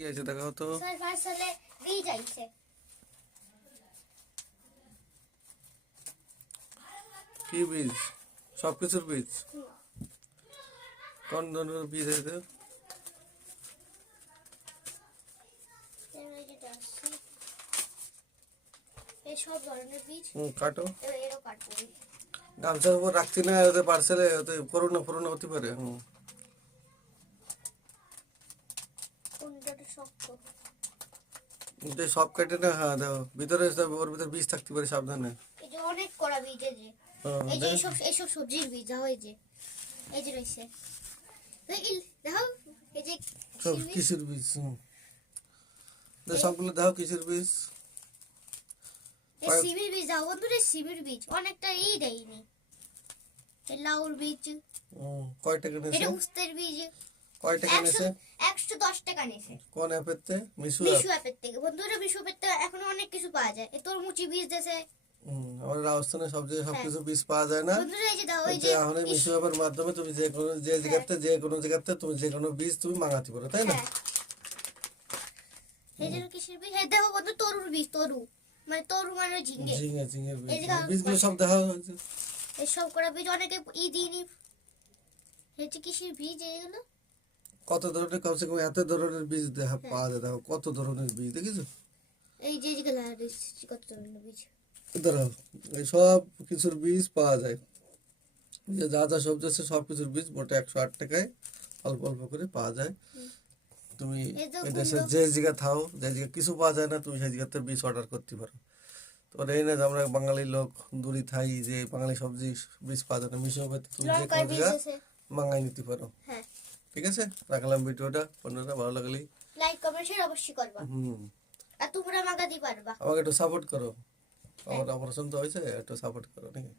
কি আছে দেখাও তো। স্যার পার্সেলে বীজ আইছে। কি বীজ? সবকিছুর বীজ? কোন ধরনের বীজ আছে? এই সব ধরনের বীজ। কাটো। এরও কাটবো। গামছার উপর রাখছি না, ওতে পার্সেলে ওতে করোনা ফরোনা হতে পারে। কোনটা শক্ত? সব কেটে না, হ্যাঁ দেখো ভিতরে ওর ভিতরে বীজ থাকতে পারে, সাবধানে। এই যে অনেক কড়া বীজ, এই যে এইসব সবজির বীজ দেখো, এই যে রয়েছে দেখো, এই যে সব কিসের বীজ? সবগুলো দেখো কিসের বীজ। এই সিমের বীজ দেখো বন্ধুরা, সিমের বীজ অনেকটা দেয়নি। এই লাউর বীজ কয় টাকা নিয়েছে? এটা উস্তের বীজ কয় টাকা নিয়েছে? 110 টাকা নিয়েছে। কোন অ্যাপেতে? মিশু অ্যাপের থেকে বন্ধুরা। মিশু অ্যাপের থেকে এখন অনেক কিছু পাওয়া যায়। এই তরমুজি বীজ দেছে। আমাদের রাজস্থানে সব জায়গায় সবকিছু বীজ পাওয়া যায় না। বন্ধুরা এই যে দাও, এই যে এখন মিশু অ্যাপের মাধ্যমে তুমি যে কোনো জায়গাতে তুমি যে কোনো বীজ তুমি মাগাতে পারো, তাই না? এই যে কিসের বীজ? এই দেখো বন্ধু, তরুর বীজ। তরু মানে ঝিঙ্গে। ঝিঙের বীজ। বীজগুলো সব দেখা হয়েছে। এই সব করা বীজ অনেকে দিইনি। এই যে কিসের বীজ এগুলো? কত ধরনের, কমসে কম এত ধরনের বীজ পাওয়া যায়। দেখো কত ধরনের বীজ দেখেছো? এই যে যেগুলো কত ধরনের বীজ। দাঁড়াও, এই সব কিছুর বীজ পাওয়া যায়। যে যা যা সবজি আছে সব কিছুর বীজ মোটে 108 টাকায় অল্প অল্প করে পাওয়া যায়। তুমি এই দেশের যে জায়গা থাও, যে জায়গা কিছু পাওয়া যায় না, তুমি সেই জায়গাতে বীজ অর্ডার করতে পারো। তোমার এই না যে আমরা বাঙালি লোক দূরে থাই, যে বাঙালি সবজি বীজ পাওয়া যায় না, মিশো তুমি যে কোনো জায়গা মাঙ্গাই নিতে পারো। ঠিক আছে, রাখলাম ভিডিওটা। বন্ধুরা ভালো লাগলে লাইক কমেন্ট শেয়ার অবশ্যই করবা। আর তোমরা মাগাতে পারবা। আমাকে একটু সাপোর্ট করো। আমার অপারেশন তো হয়েছে, একটু সাপোর্ট করো নাকি?